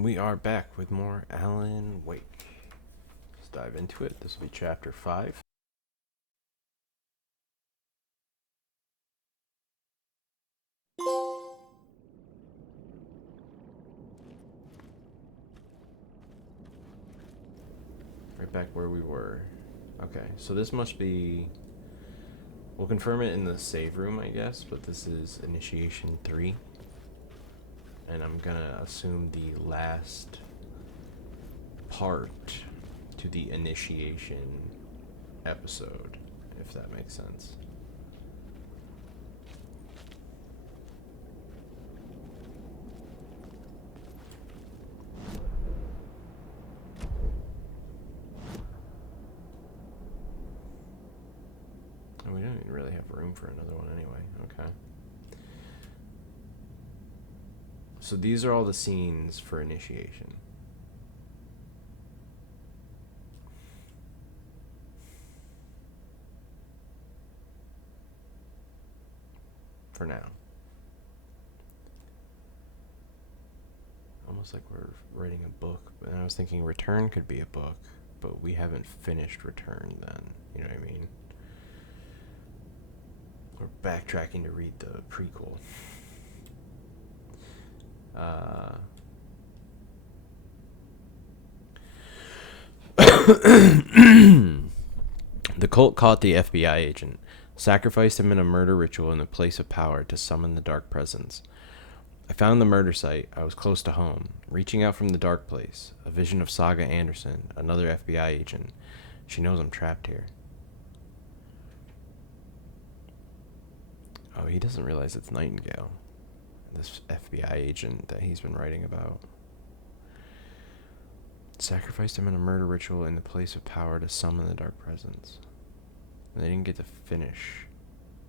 And we are back with more Alan Wake. Let's dive into it. This will be chapter 5. Right back where we were. Okay, so this must be... We'll confirm it in the save room, I guess, but this is Initiation 3. And I'm gonna assume the last part to the Initiation episode, if that makes sense. And we don't even really have room for another one anyway. Okay. So these are all the scenes for Initiation. For now. Almost like we're writing a book. And I was thinking Return could be a book, but we haven't finished Return then. You know what I mean? We're backtracking to read the prequel. The cult caught the FBI agent, sacrificed him in a murder ritual in the place of power to summon the dark presence. I found the murder site. I was close to home, reaching out from the dark place. A vision of Saga Anderson, another FBI agent. She knows I'm trapped here. Oh, he doesn't realize it's Nightingale, this FBI agent that he's been writing about. Sacrificed him in a murder ritual in the place of power to summon the dark presence. And they didn't get to finish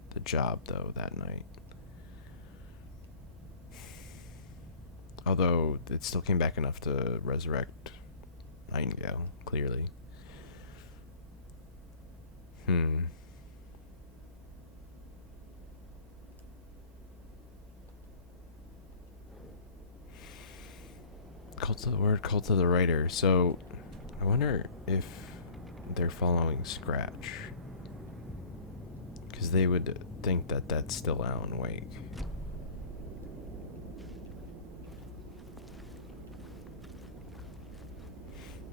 the job, though, that night. Although, it still came back enough to resurrect Nightingale, clearly. Cult of the Word, Cult of the Writer. So, I wonder if they're following Scratch. Because they would think that that's still Alan Wake.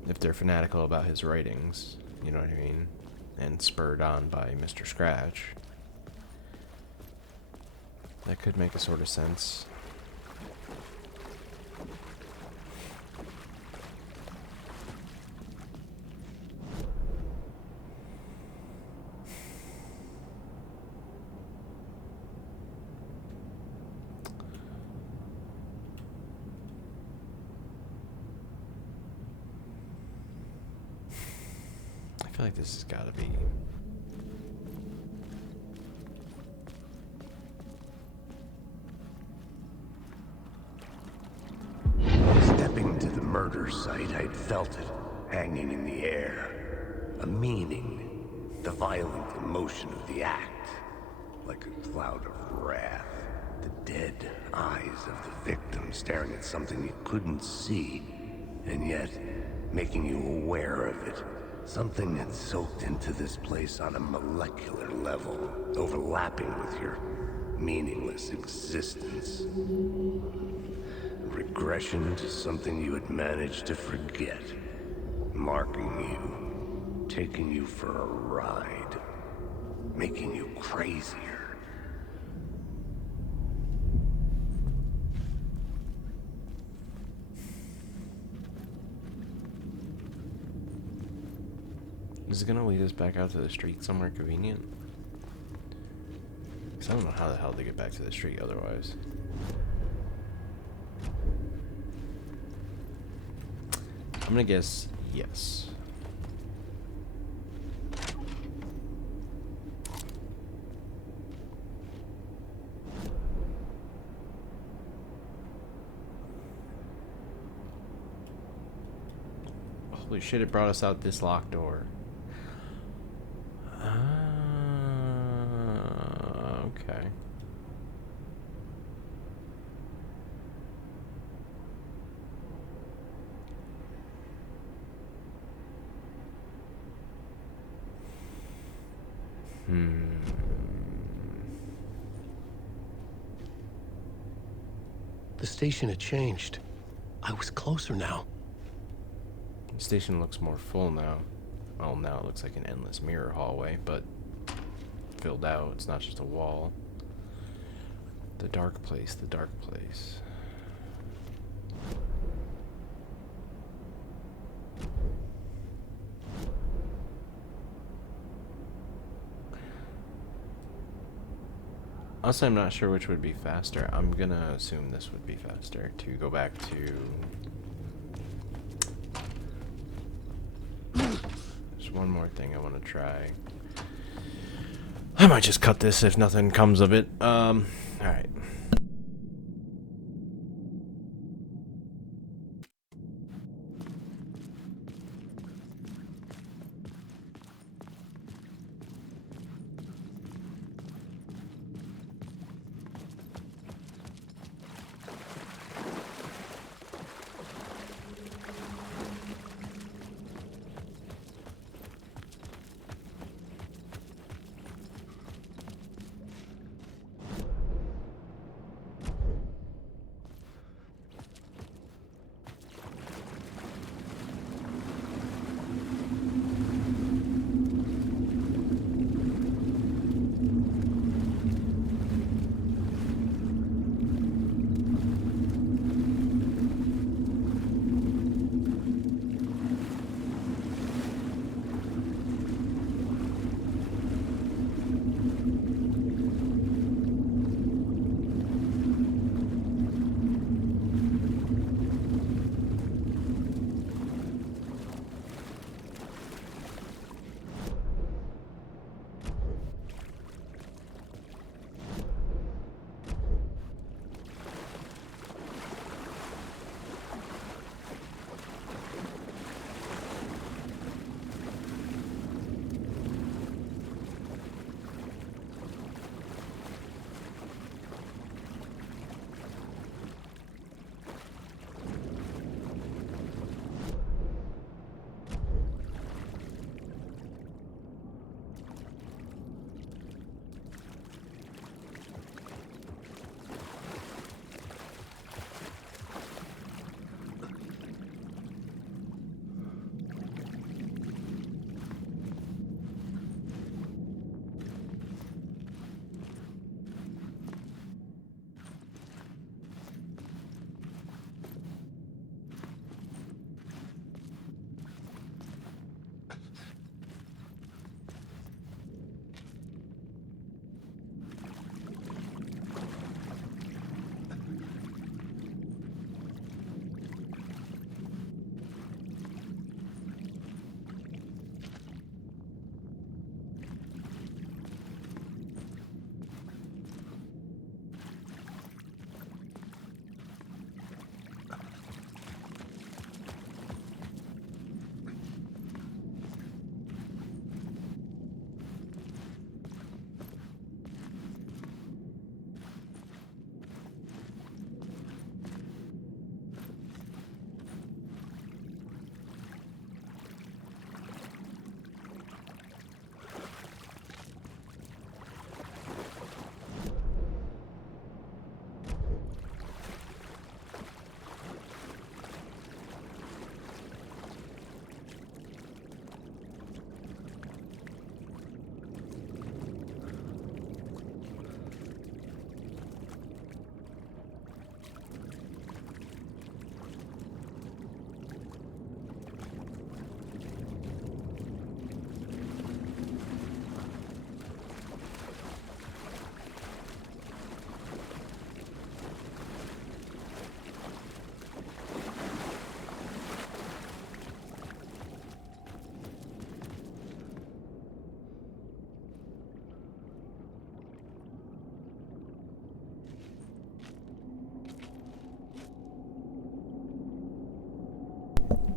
If they're fanatical about his writings, you know what I mean? And spurred on by Mr. Scratch. That could make a sort of sense. I feel like this has got to be... Stepping to the murder site, I'd felt it, hanging in the air. A meaning, the violent emotion of the act. Like a cloud of wrath. The dead eyes of the victim staring at something you couldn't see, and yet making you aware of it. Something that soaked into this place on a molecular level, overlapping with your meaningless existence. Regression to something you had managed to forget. Marking you, taking you for a ride, making you crazier. Is it gonna lead us back out to the street somewhere convenient? Because I don't know how the hell to get back to the street otherwise. I'm gonna guess yes. Holy shit, it brought us out this locked door. Okay. station had changed. I was closer now. The station looks more full now. Well, now it looks like an endless mirror hallway, but filled out. It's not just a wall. The dark place, the dark place. Also, I'm not sure which would be faster. I'm gonna assume this would be faster to go back to... There's one more thing I want to try. I might just cut this if nothing comes of it. Alright.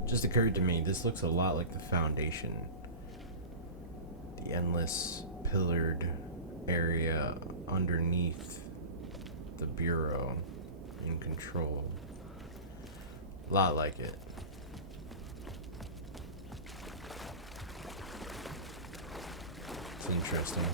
Just occurred to me, this looks a lot like the Foundation. The endless pillared area underneath the Bureau in control. A lot like it. It's interesting.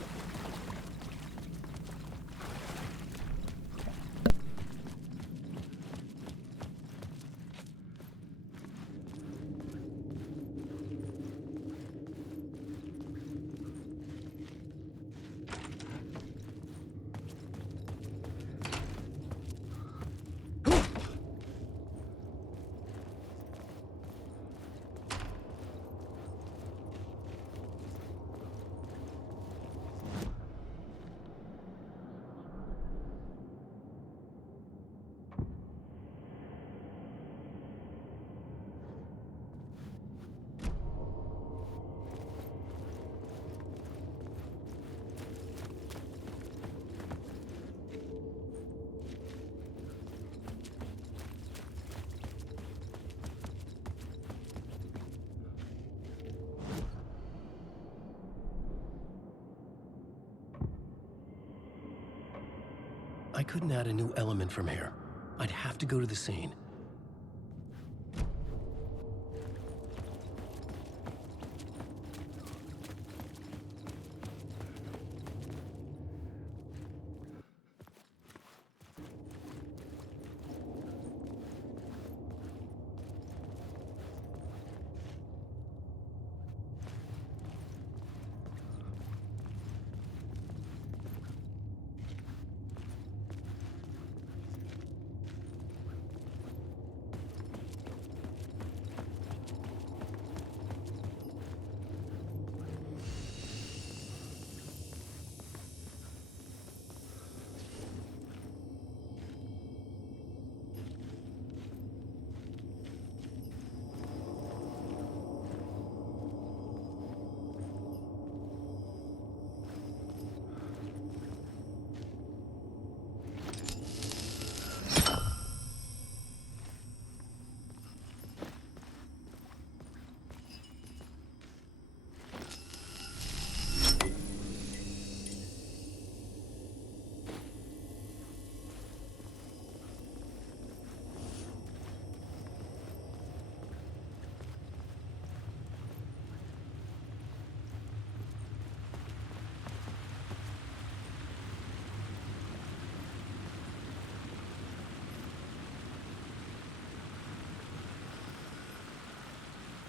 couldn't add a new element from here. I'd have to go to the scene.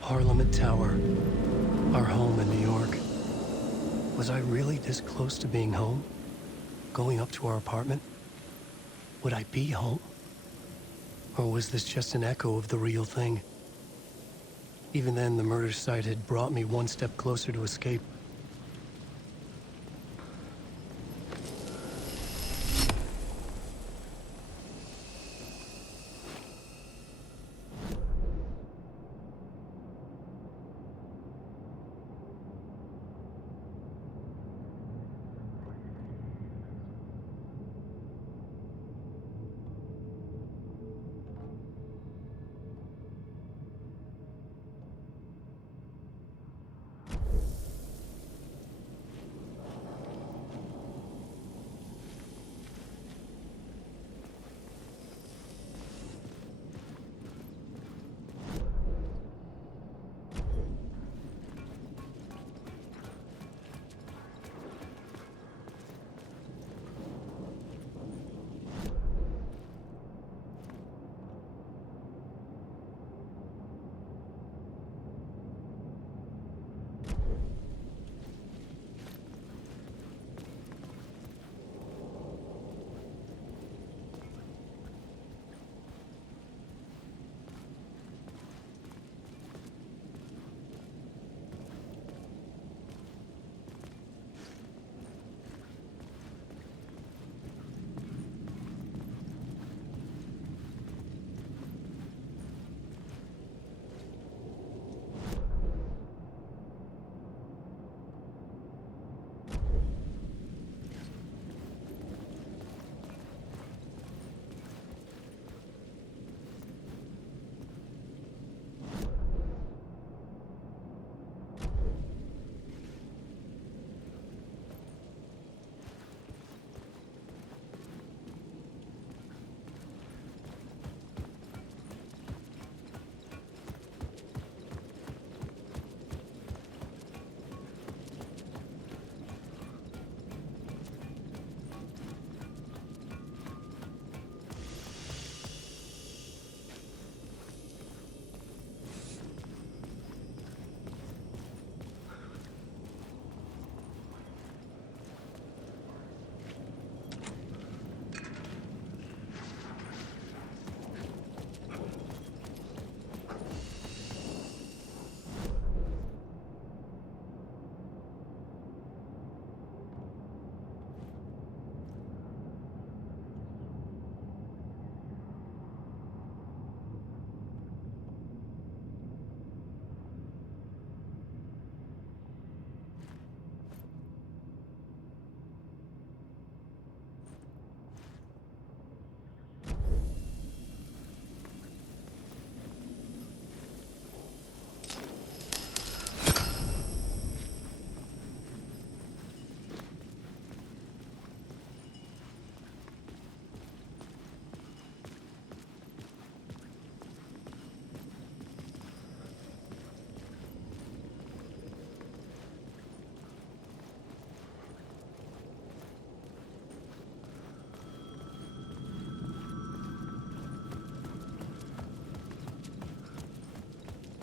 Parliament Tower, our home in New York. Was I really this close to being home? Going up to our apartment? Would I be home? Or was this just an echo of the real thing? Even then, the murder site had brought me one step closer to escape.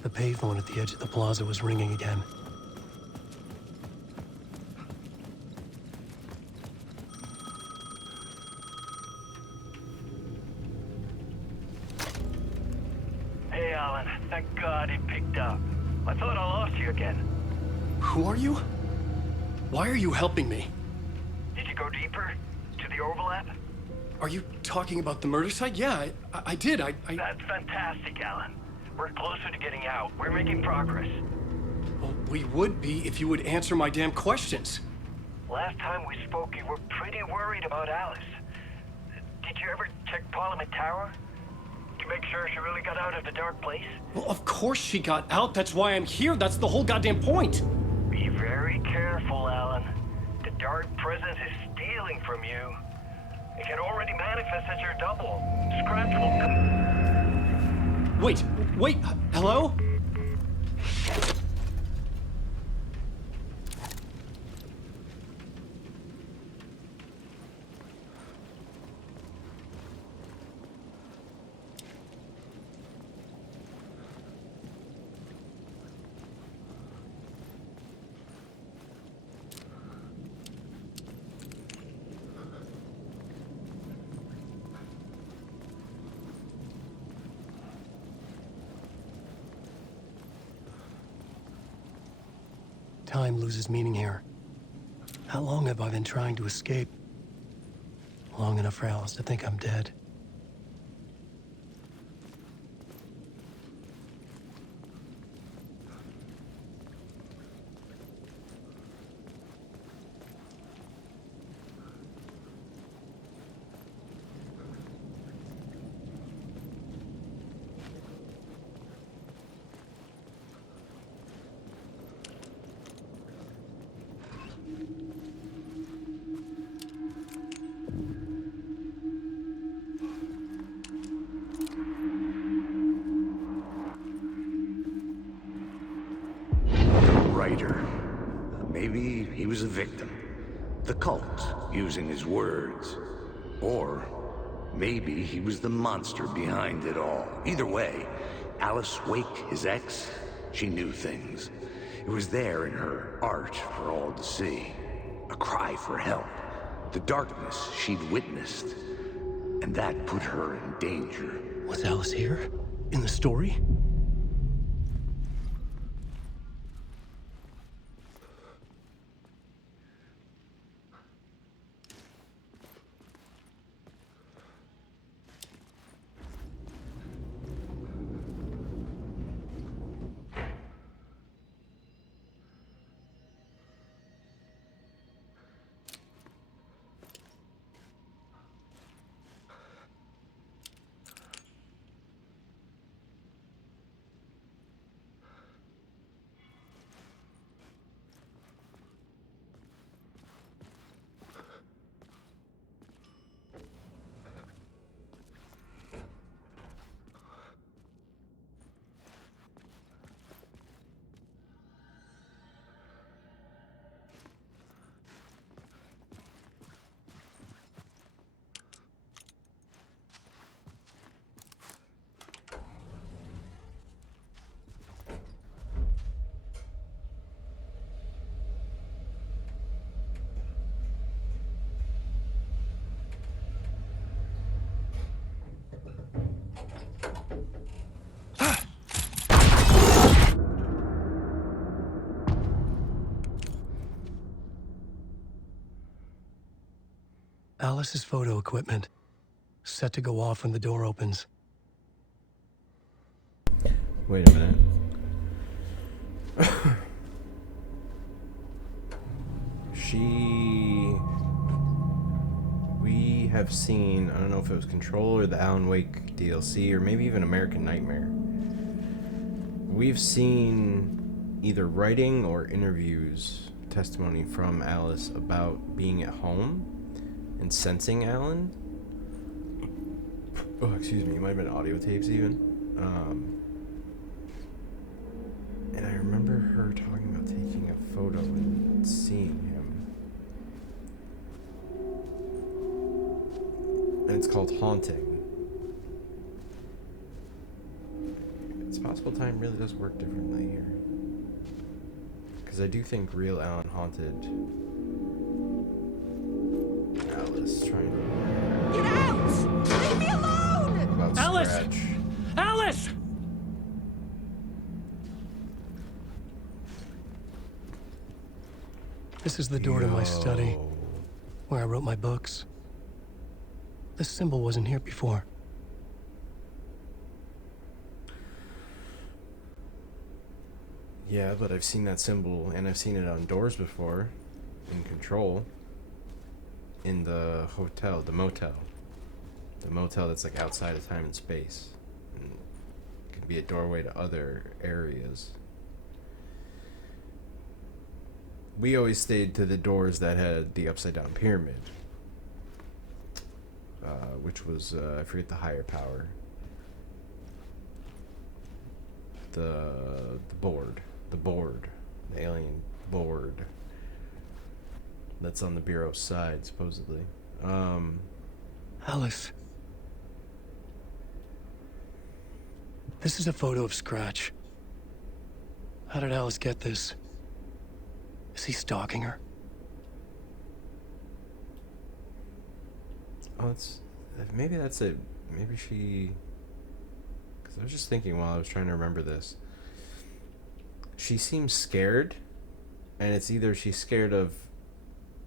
The payphone at the edge of the plaza was ringing again. Hey, Alan. Thank God he picked up. I thought I lost you again. Who are you? Why are you helping me? Did you go deeper? To the overlap? Are you talking about the murder site? Yeah, I did. That's fantastic, Alan. We're closer to getting out. We're making progress. Well, we would be if you would answer my damn questions. Last time we spoke, you were pretty worried about Alice. Did you ever check Parliament Tower? To make sure she really got out of the dark place? Well, of course she got out. That's why I'm here. That's the whole goddamn point. Be very careful, Alan. The dark presence is stealing from you. It can already manifest as your double. Scratch will come. Wait, hello? Time loses meaning here. How long have I been trying to escape? Long enough for Alice to think I'm dead. Writer. Maybe he was a victim. The cult, using his words. Or maybe he was the monster behind it all. Either way, Alice Wake, his ex, she knew things. It was there in her art for all to see. A cry for help. The darkness she'd witnessed. And that put her in danger. Was Alice here? In the story? Alice's photo equipment, set to go off when the door opens. Wait a minute. We have seen, I don't know if it was Control or the Alan Wake DLC, or maybe even American Nightmare. We've seen either writing or interviews, testimony from Alice about being at home and sensing Alan. Oh, excuse me, it might have been audio tapes even. And I remember her talking about taking a photo and seeing him. And it's called Haunting. It's possible time really does work differently here. Because I do think real Alan haunted Alice trying to... Get out! Leave me alone! About Alice! Scratch. Alice! This is the door to my study, Yo. where I wrote my books. This symbol wasn't here before. Yeah, but I've seen that symbol, and I've seen it on doors before, in Control, in the hotel, the motel. The motel that's like outside of time and space. And it can be a doorway to other areas. We always stayed to the doors that had the upside down pyramid. Which was, I forget the higher power. The board. The alien board. That's on the Bureau's side, supposedly. Alice. This is a photo of Scratch. How did Alice get this? Is he stalking her? Oh, maybe that's it. Maybe she... Because I was just thinking while I was trying to remember this. She seems scared, and it's either she's scared of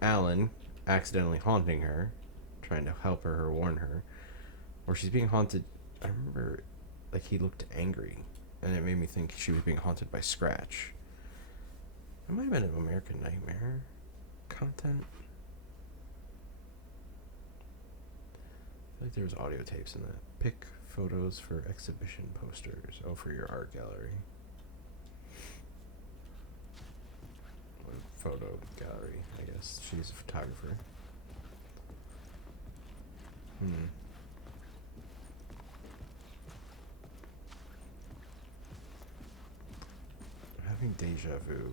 Alan accidentally haunting her, trying to help her or warn her, or she's being haunted. I remember, like, he looked angry, and it made me think she was being haunted by Scratch. It might have been an American Nightmare content. I feel like there was audio tapes in that. Pick photos for exhibition posters. Oh, for your art gallery. Or photo gallery, I guess. She's a photographer. I'm having deja vu.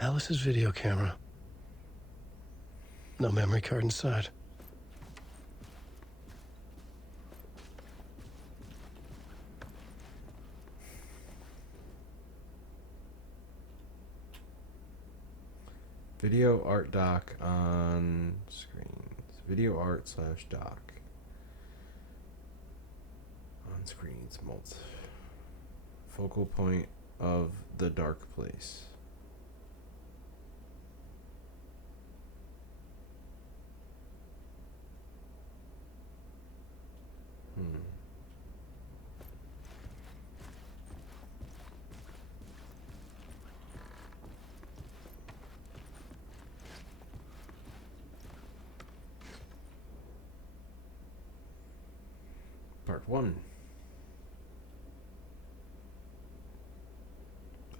Alice's video camera. No memory card inside. Video art doc on screens. Video art / doc. On screens. Focal point of the dark place. Part 1.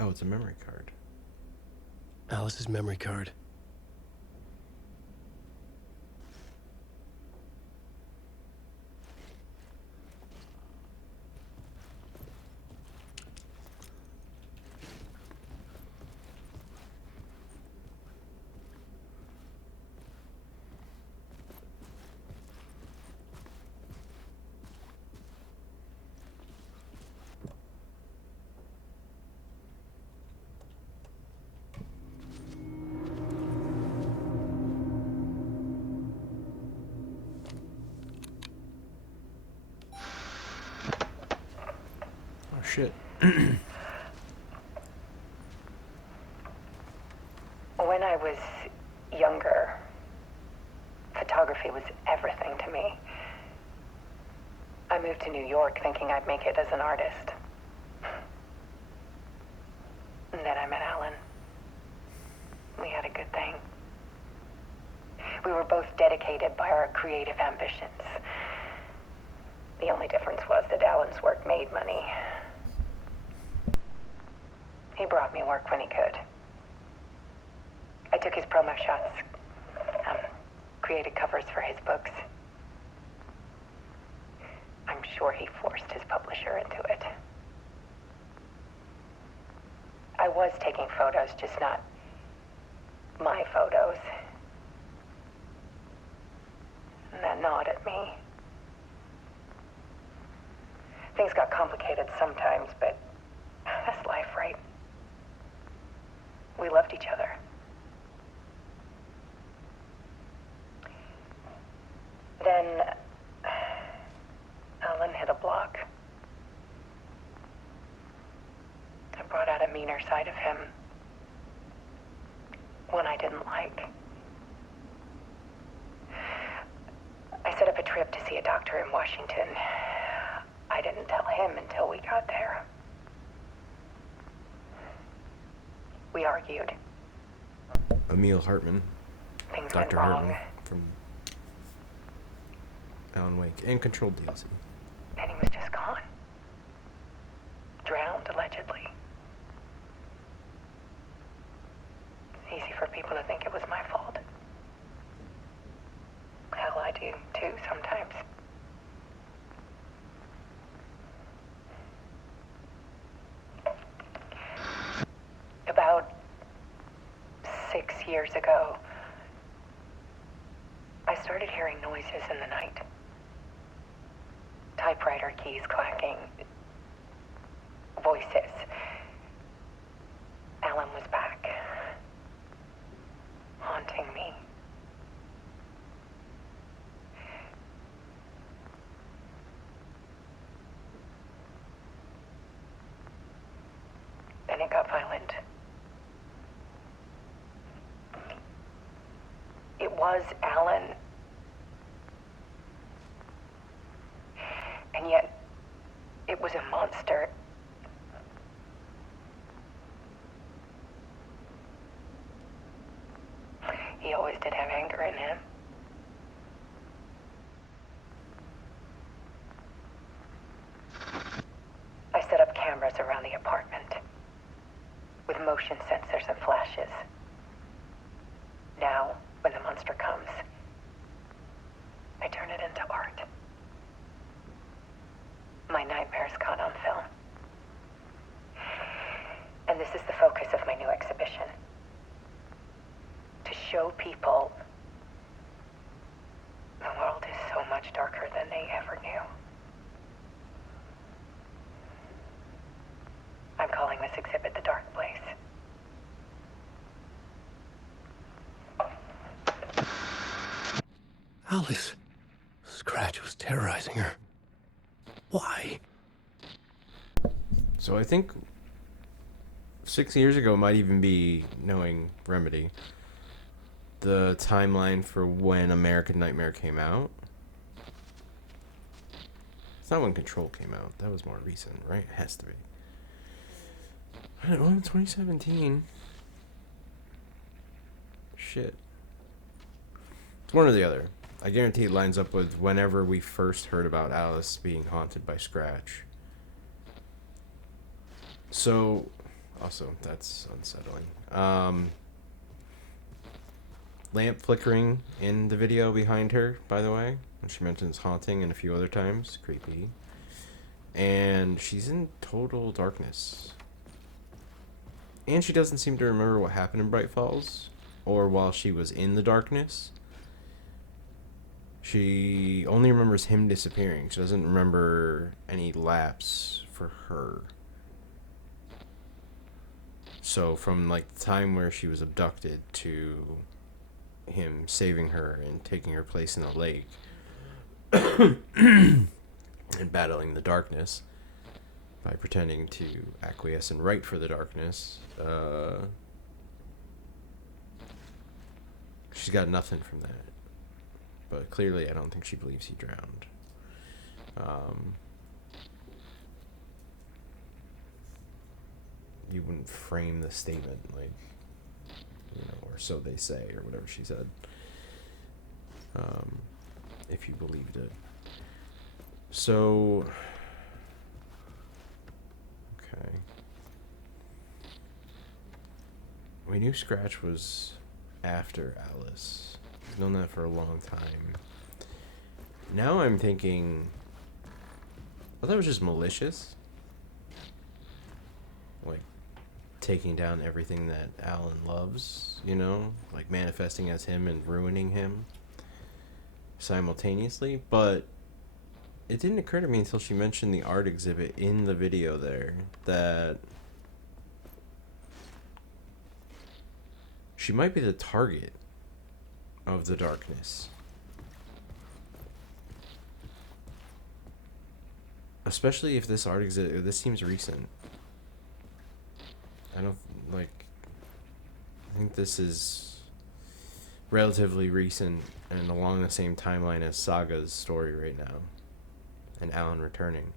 Oh, it's a memory card. Alice's memory card. Oh, shit. When I was younger, photography was everything to me. I moved to New York thinking I'd make it as an artist. And then I met Alan. We had a good thing. We were both dedicated by our creative ambitions. The only difference was that Alan's work made money. He brought me work when he could. I took his promo shots, created covers for his books. he forced his publisher into it. I was taking photos, just not my photos. And that gnawed at me. Things got complicated sometimes, but that's life, right? We loved each other. Then Alan hit a block. I brought out a meaner side of him. One I didn't like. I set up a trip to see a doctor in Washington. I didn't tell him until we got there. We argued. Emil Hartman. Things Dr. went wrong. Hartman from Alan Wake and Controlled DLC. And he was just gone. Drowned, allegedly. It's easy for people to think it was my fault. Hell, I do too sometimes. About 6 years ago, I started hearing noises in the night. Typewriter keys clacking. Voices. Alan was back. Haunting me. Then it got violent. It was Alan. And yet, it was a monster. He always did have anger in him. I set up cameras around the apartment with motion sensors and flashes. Now, when the monster comes, I turn it into art. My nightmares caught on film. And this is the focus of my new exhibition. To show people the world is so much darker than they ever knew. I'm calling this exhibit The Dark Place. Alice. Scratch was terrorizing her. Why? So I think 6 years ago might even be, knowing Remedy, the timeline for when American Nightmare came out. It's not when Control came out. That was more recent, right? It has to be. I don't know, 2017. Shit. It's one or the other. I guarantee it lines up with whenever we first heard about Alice being haunted by Scratch. So, also, that's unsettling. Lamp flickering in the video behind her, by the way. And she mentions haunting and a few other times. Creepy. And she's in total darkness. And she doesn't seem to remember what happened in Bright Falls, or while she was in the darkness. She only remembers him disappearing. She doesn't remember any lapse for her. So from like the time where she was abducted to him saving her and taking her place in the lake and battling the darkness by pretending to acquiesce and write for the darkness, she's got nothing from that. But clearly I don't think she believes he drowned. You wouldn't frame the statement like, you know, or so they say, or whatever she said, if you believed it. So, okay. We knew Scratch was after Alice. We've known that for a long time. Now I'm thinking I thought it was just malicious. Like, taking down everything that Alan loves, you know? Like, manifesting as him and ruining him simultaneously. But it didn't occur to me until she mentioned the art exhibit in the video there that she might be the target of the darkness. Especially if this art exhibit, this seems recent. I don't, like, I think this is relatively recent and along the same timeline as Saga's story right now. And Alan returning.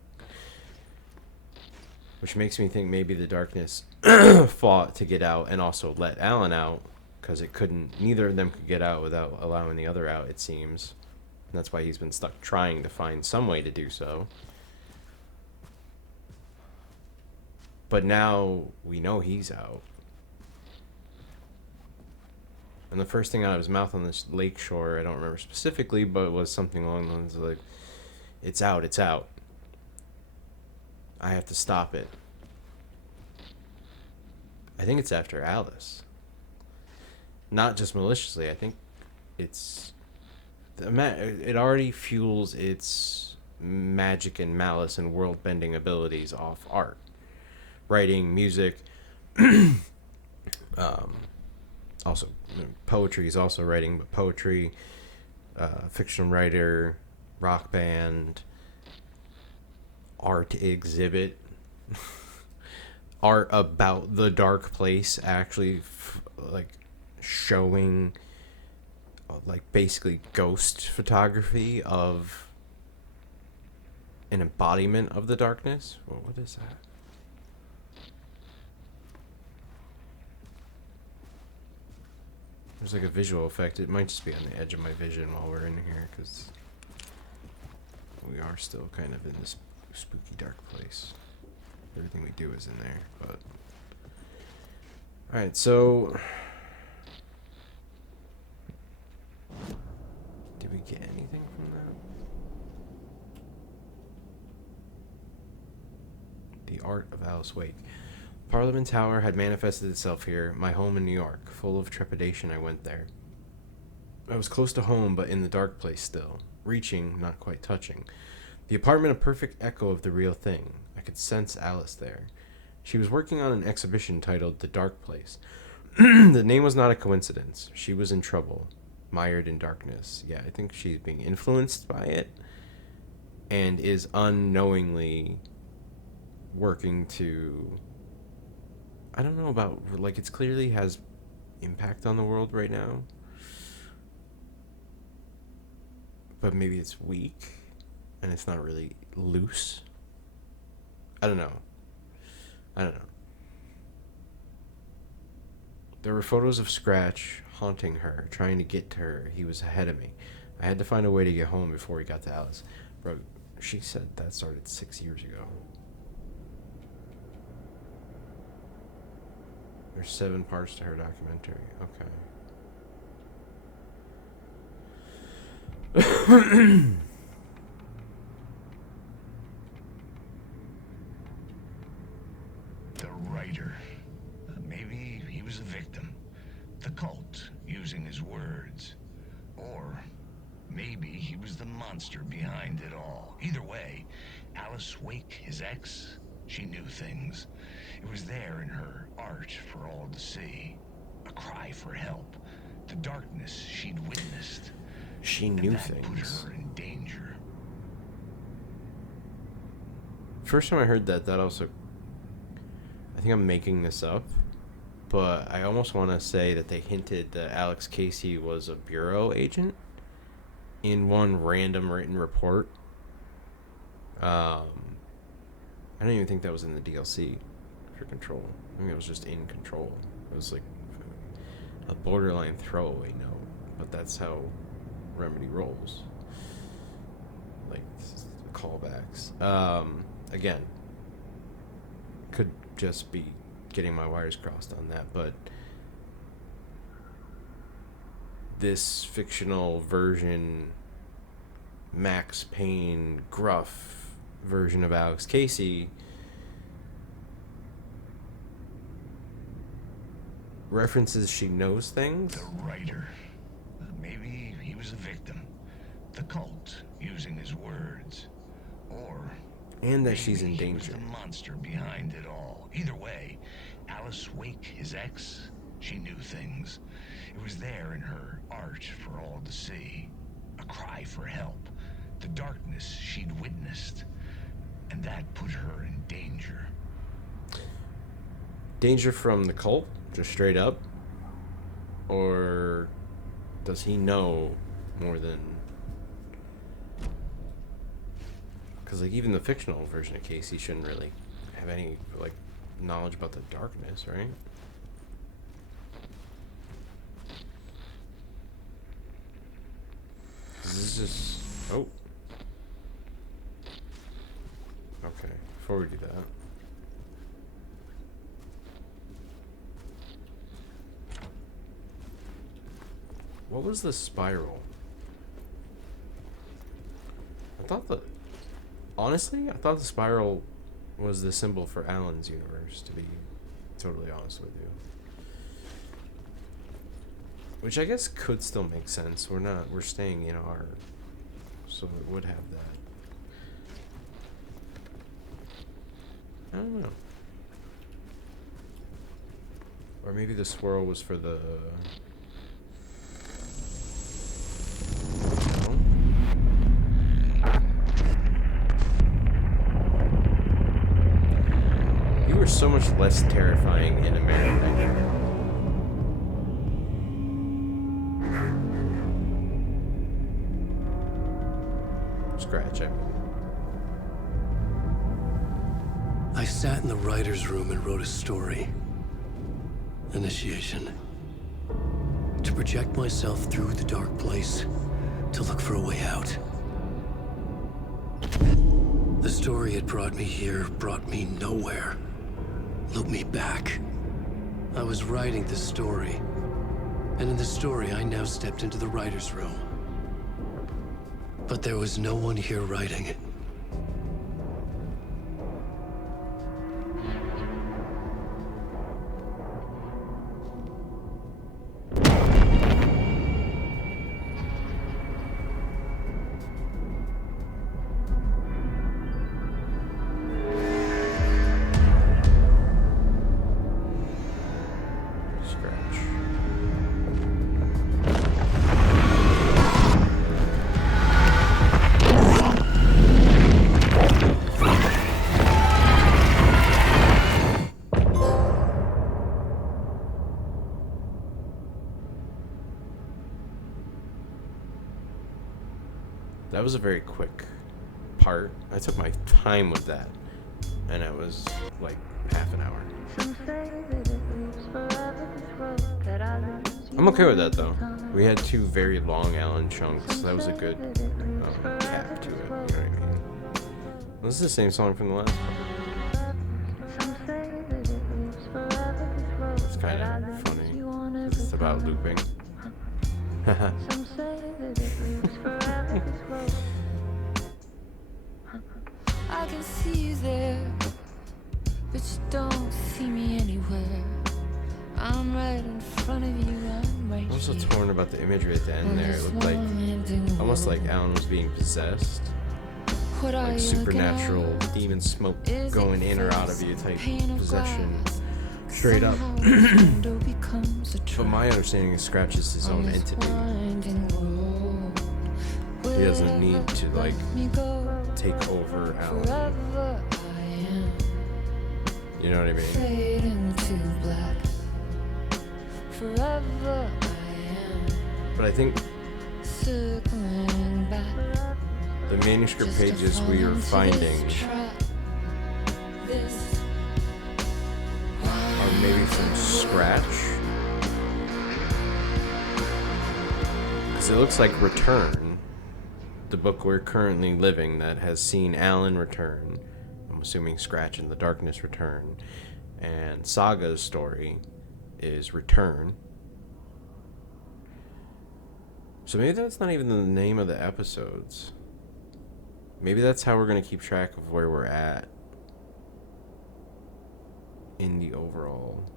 Which makes me think maybe the darkness fought to get out and also let Alan out, because it couldn't, neither of them could get out without allowing the other out, it seems. And that's why he's been stuck trying to find some way to do so. But now we know he's out. And the first thing out of his mouth on this lake shore, I don't remember specifically, but it was something along the lines of like, it's out, it's out. I have to stop it. I think it's after Alice. Not just maliciously, I think it's... It already fuels its magic and malice and world-bending abilities off art. Writing, music, also poetry is also writing, but poetry, fiction writer, rock band, art exhibit, art about the dark place, actually like showing like basically ghost photography of an embodiment of the darkness. Well, what is that? There's like a visual effect. It might just be on the edge of my vision while we're in here, because we are still kind of in this spooky dark place. Everything we do is in there, but... Alright, so... Did we get anything from that? The art of Alice Wake. Parliament Tower had manifested itself here, my home in New York. Full of trepidation, I went there. I was close to home, but in the dark place still. Reaching, not quite touching. The apartment a perfect echo of the real thing. I could sense Alice there. She was working on an exhibition titled The Dark Place. The name was not a coincidence. She was in trouble. Mired in darkness. Yeah, I think she's being influenced by it. And is unknowingly working to... I don't know about, like, it's clearly has impact on the world right now. But maybe it's weak, and it's not really loose. I don't know. There were photos of Scratch haunting her, trying to get to her. He was ahead of me. I had to find a way to get home before he got to Alice. Bro, she said that started 6 years ago. There's 7 parts to her documentary. Okay. The writer. Maybe he was a victim. The cult, using his words. Or maybe he was the monster behind it all. Either way, Alice Wake, his ex, she knew things. It was there in her art for all to see. A cry for help. The darkness she'd witnessed. She knew that things. put her in danger. First time I heard that also... I think I'm making this up, but I almost want to say that they hinted that Alex Casey was a bureau agent in one random written report. I don't even think that was in the DLC for Control. I think it was just in Control. It was like a borderline throwaway note, but that's how Remedy rolls. Like, callbacks. Again, could just be getting my wires crossed on that, but this fictional version, Max Payne, gruff, version of Alex Casey references she knows things. The writer. Maybe he was a victim. The cult, using his words. Or... And that she's in maybe he was danger. the monster behind it all. Either way, Alice Wake, his ex, she knew things. It was there in her art for all to see. A cry for help. The darkness she'd witnessed. And that put her in danger. Danger from the cult? Just straight up? Or does he know more than... Because, like, even the fictional version of Casey shouldn't really have any, like, knowledge about the darkness, right? This is just... Oh. Okay, before we do that... What was the spiral? Honestly, I thought the spiral was the symbol for Alan's universe, to be totally honest with you. Which I guess could still make sense. We're staying in our, so it would have that. I don't know. Or maybe the swirl was for the... You were so much less terrifying in America. Scratch it. I sat in the writer's room and wrote a story. Initiation. To project myself through the dark place, to look for a way out. The story had brought me here, brought me nowhere. Looped me back. I was writing the story. And in the story, I now stepped into the writer's room. But there was no one here writing it. That was a very quick part. I took my time with that, and it was like half an hour. I'm okay with that though. We had two very long Alan chunks. That was a good cap to it. You know what I mean? This is the same song from the last one. It's kind of funny. It's about looping. I can see you there, but you don't see me anywhere. I'm right in front of you, I'm right I'm also here. torn about the imagery at the end there. It looked like almost like Alan was being possessed. What are Like you looking at? supernatural demon smoke Is going it in or out of face, you type pane of possession. glass? Straight up. Somehow this window becomes a But my trap understanding is Scratch is his on own this entity. winding road. He doesn't need Wherever to like me go, take over Alan. forever I am. You know what I mean? Fade into black. Forever I am. But I think Circling back. the manuscript Just to pages fall we are into finding this trap. This are maybe from Scratch. Because it looks like Return, the book we're currently living that has seen Alan return. I'm assuming Scratch and the Darkness return. And Saga's story is Return. So maybe that's not even the name of the episodes. Maybe that's how we're going to keep track of where we're at in the overall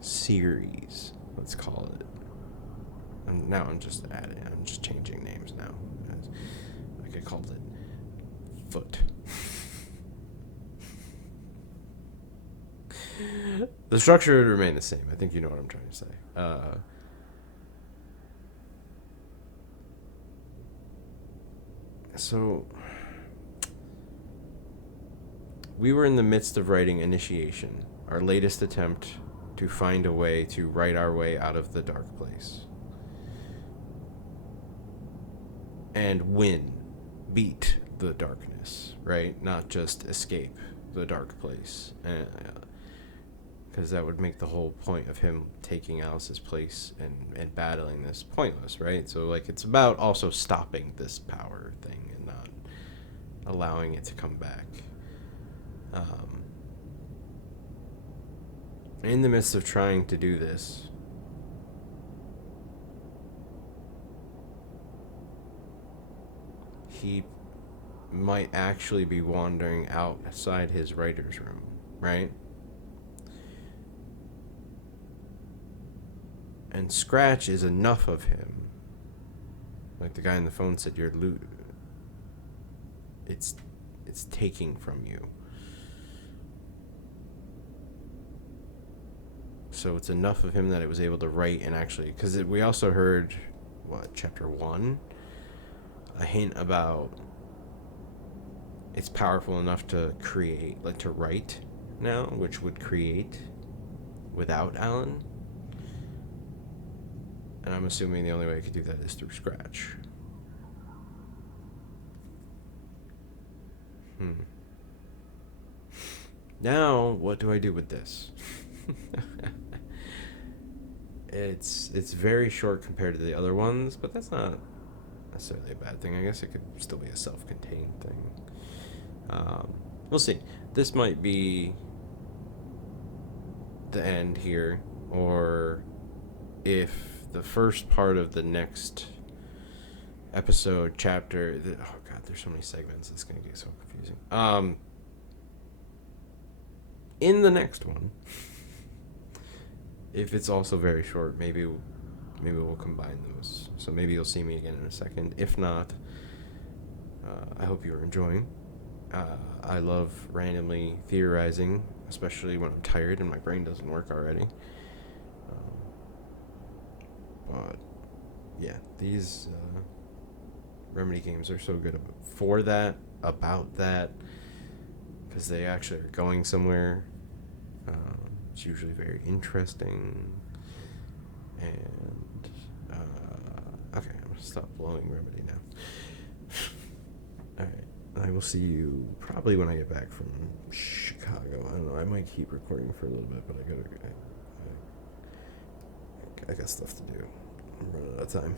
series, let's call it. And now I'm just changing names now. Like I called it Foot. The structure would remain the same. I think you know what I'm trying to say. So we were in the midst of writing Initiation, our latest attempt to find a way to write our way out of the dark place. And beat the darkness, right? Not just escape the dark place. Because that would make the whole point of him taking Alice's place and battling this pointless, right? So, like, it's about also stopping this power thing and not allowing it to come back. In the midst of trying to do this, he might actually be wandering outside his writer's room, right? And Scratch is enough of him. Like the guy on the phone said, your loot, it's taking from you. So it's enough of him that it was able to write and actually, because we also heard, chapter 1, a hint about it's powerful enough to create, like to write now, which would create without Alan. And I'm assuming the only way I could do that is through Scratch. Now, what do I do with this? It's very short compared to the other ones, but that's not necessarily a bad thing. I guess it could still be a self-contained thing. We'll see. This might be the end here, or if the first part of the next episode, chapter... oh god, there's so many segments, it's going to get so confusing. In the next one, if it's also very short, maybe we'll combine those. So maybe you'll see me again in a second. If not, I hope you're enjoying. I love randomly theorizing, especially when I'm tired and my brain doesn't work already. But yeah, these Remedy games are so good for that, about that, because they actually are going somewhere. It's usually very interesting. And okay, I'm gonna stop blowing Remedy now. All right, I will see you probably when I get back from Chicago. I don't know. I might keep recording for a little bit, but I got stuff to do. I'm running out of time.